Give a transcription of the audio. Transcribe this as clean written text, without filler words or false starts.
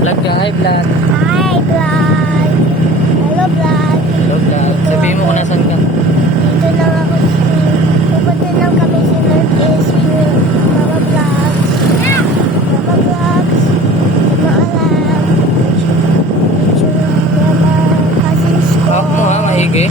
Vlog ka, hi vlog. Hi, vlog. Hello, vlog. Hello vlog. Sabihin mo kung nasan ka. Dito lang ako pupunta lang kami si Northeast Mama Vlogs. Mama Vlogs. Maalam. Mama cousins ko. Hawak mo ha, maigi.